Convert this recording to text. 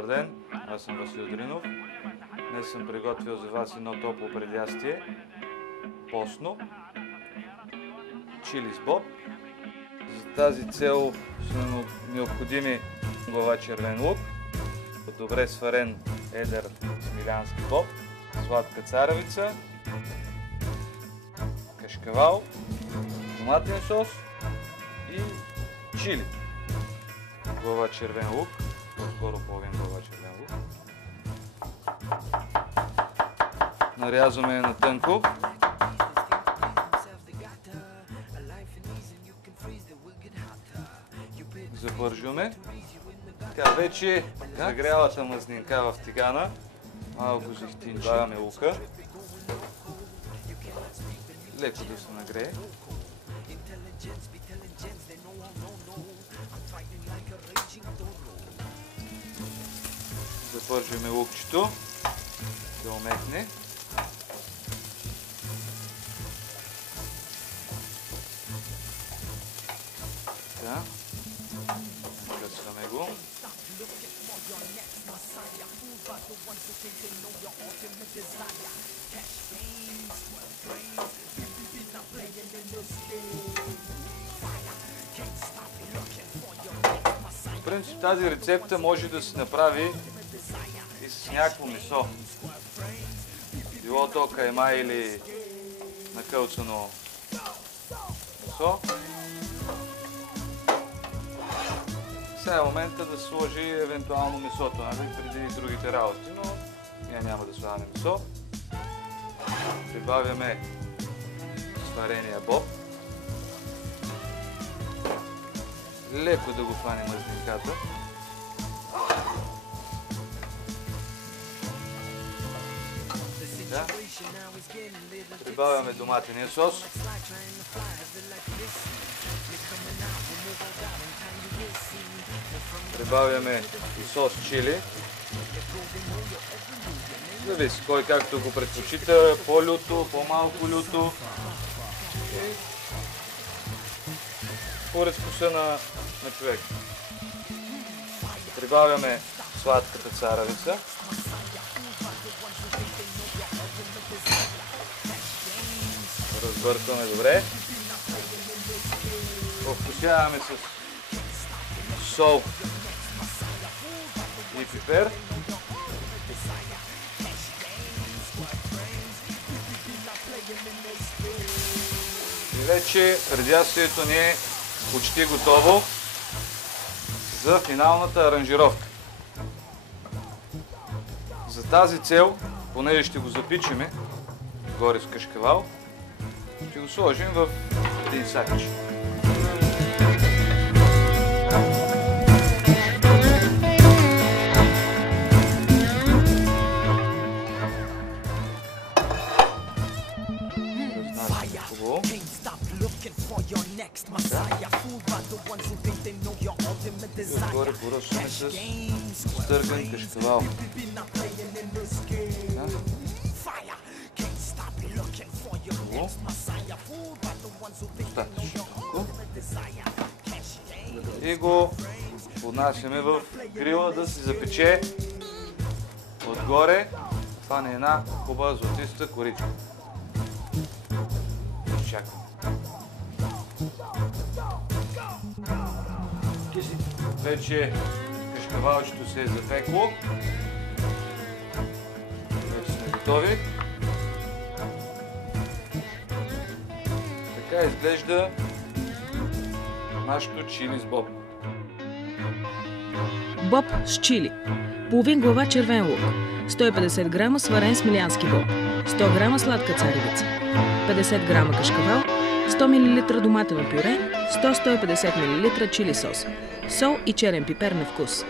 Добър ден, аз съм Васил Дринов. Днес съм приготвил за вас едно топло предястие, постно, чили с боб. За тази цел са необходими глава червен лук, добре сварен едър смилянски боб, сладка царевица, кашкавал, томатен сос и чили. Глава червен лук, по-скоро половин глава червен лук. Нарязваме на тънко. Запържваме. Така, вече нагрялата мазнинка в тигана. Малко зехтин, добавяме лука. Леко да се нагрее. Запържваме лукчето да омекне. Така. Накъсваме го. В принцип тази рецепта може да се направи и с някакво месо. Било то кайма или накълцано месо. Сега е момента да сложи евентуално месото, нали, преди другите работи, но ние няма да слагаме месо. Прибавяме сварения боб. Леко да го хване мазнинката. Да. Прибавяме доматения сос. Прибавяме и сос чили. Зависи кой както го предпочита, по-люто, по-малко люто. Според вкуса на човек. Прибавяме сладката царевица. Разбъркваме добре. Повкусяваме с сол и пипер. И вече предястието ни е почти готово за финалната аранжировка. За тази цел, понеже ще го запичеме горе с кашкавал, ще го сложим в един сакче. И отгоре поръчваме с стърган кашкавал. Достатъчно. И го поднасяме в грила да се запече отгоре. Това не е една хубава златиста коричка. Изчакваме. Вече кашкавалчето се е запекло. Вече сме готови. Така изглежда нашето чили с боб. Боб с чили. Половин глава червен лук. 150 грама сварен смилянски боб. 100 грама сладка царевица. 50 грама кашкавал. 100 мл доматено пюре. 100-150 мл чили сос. Сол и черен пипер на вкус.